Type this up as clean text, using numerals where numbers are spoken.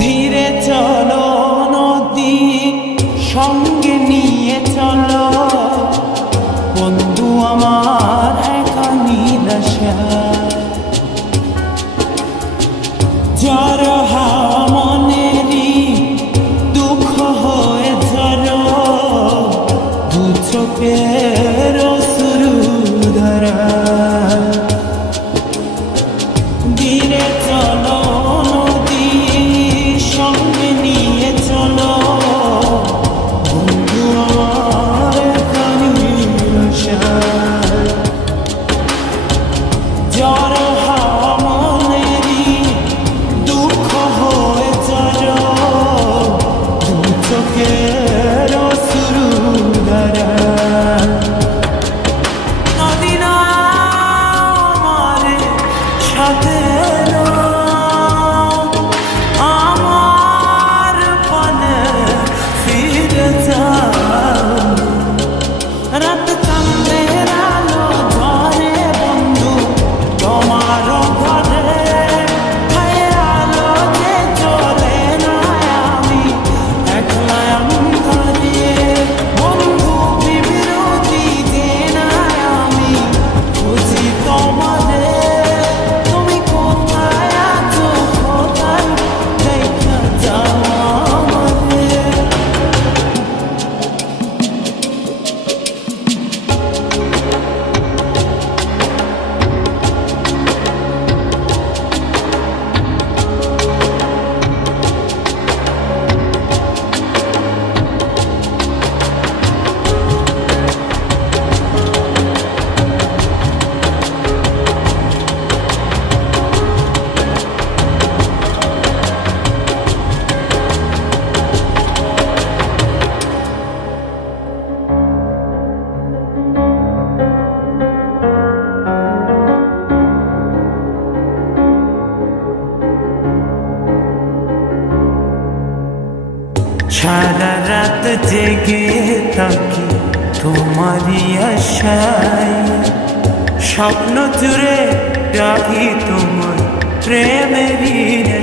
ধীরে চলো নদী সঙ্গে নিয়ে চলো বন্ধু আমার একা নিরাশা ঝড় হাওয়া মনেরই দুঃখ হয়ে ঝড় দু চোখের অশ্রু ধারা ধীরে চলো নদী সঙ্গে নিয়ে চলো বন্ধু আমার একা নিরাশা ঝড় হাওয়া মনেরই দুঃখ হয়ে ঝড় দু চোখের অশ্রু ধারা নদী না আমারে সাথে আমার পানে ফিরে যাও রাত চাঁদের আলো ঝরে বন্ধু তোমার ঘরে হায় আলো যে চলে না আমি একলা অন্ধকারে বন্ধু বিরোধী যে না আমি খুঁজি তোমাদের তুমি কোথায় আছো কোথায় দেখা যাও আমাদের সারা রাত জেগে থাকি তোমারই আশায় স্বপ্ন জুড়ে রাখি তোমার প্রেমেরই